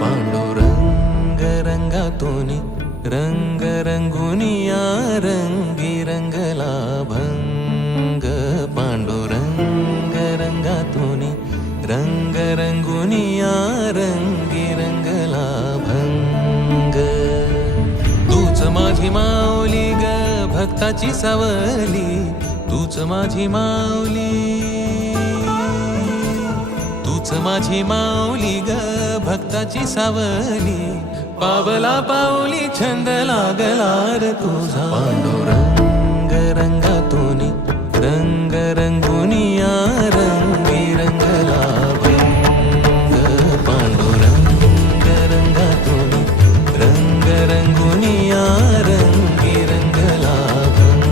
पांडुरंग रंगातूनी रंग रंगुनिया रंगी रंगला भंग. पांडुरंग रंगातूनी रंग रंगुनिया रंगी रंगला भंग. तूच माझी माऊली ग भक्ताची सावली, तूच माझी माऊली, तूच माझी माऊली ग भक्ताची सावली. पावला पाऊली छंद लागला रे तुझा. पांडुरंग रंगातूनी रंग रंगुनिया रंगी रंगला भंग. पांडुरंग रंगातूनी रंग रंगुनिया रंगी रंगला भंग.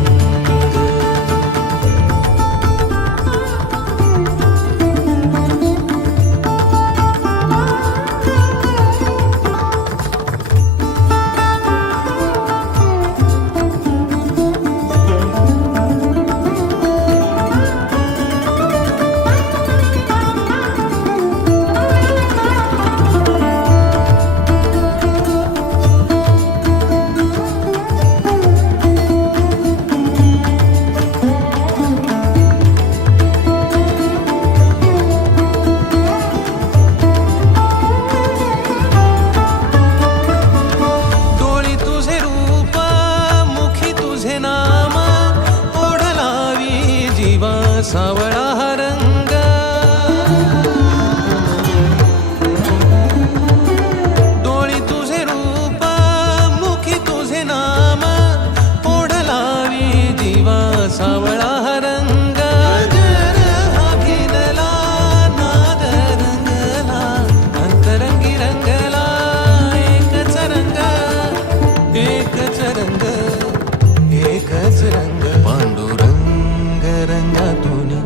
सावळा हा रंग, डोळी तुझे रूप मुखी तुझे नाम, ओढ लावी जीवा सावळा हा रंग. जर हा भिनला नाद रंगला, अंतरंगी रंगला एकच रंग, एकच रंग, एकच रंग. पांडुरंग रंगातूनी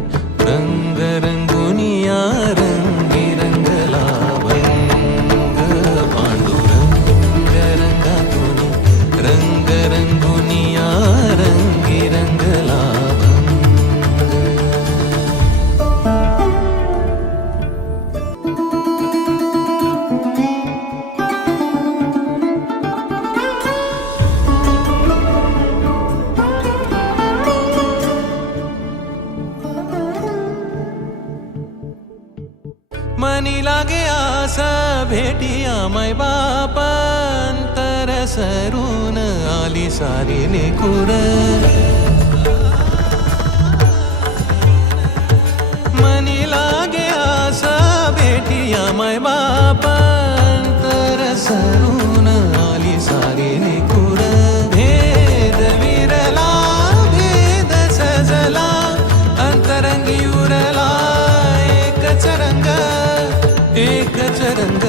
रंग रंगुनिया रंगी रंगला भंग. पांडुरंग रंगातूनी रंग रंगुनिया रंगी रंगला भंग. मनी लागे आसा भेटिया माय बाप, अंतर सरून आली सारी लेकुर. मनी लागे आसा भेटिया माय बाप, अंतर सरून आली सारी लेकुर. भेद विरला भेद सजला, अंतरंगी उरला एकच रंग, एकच रंग,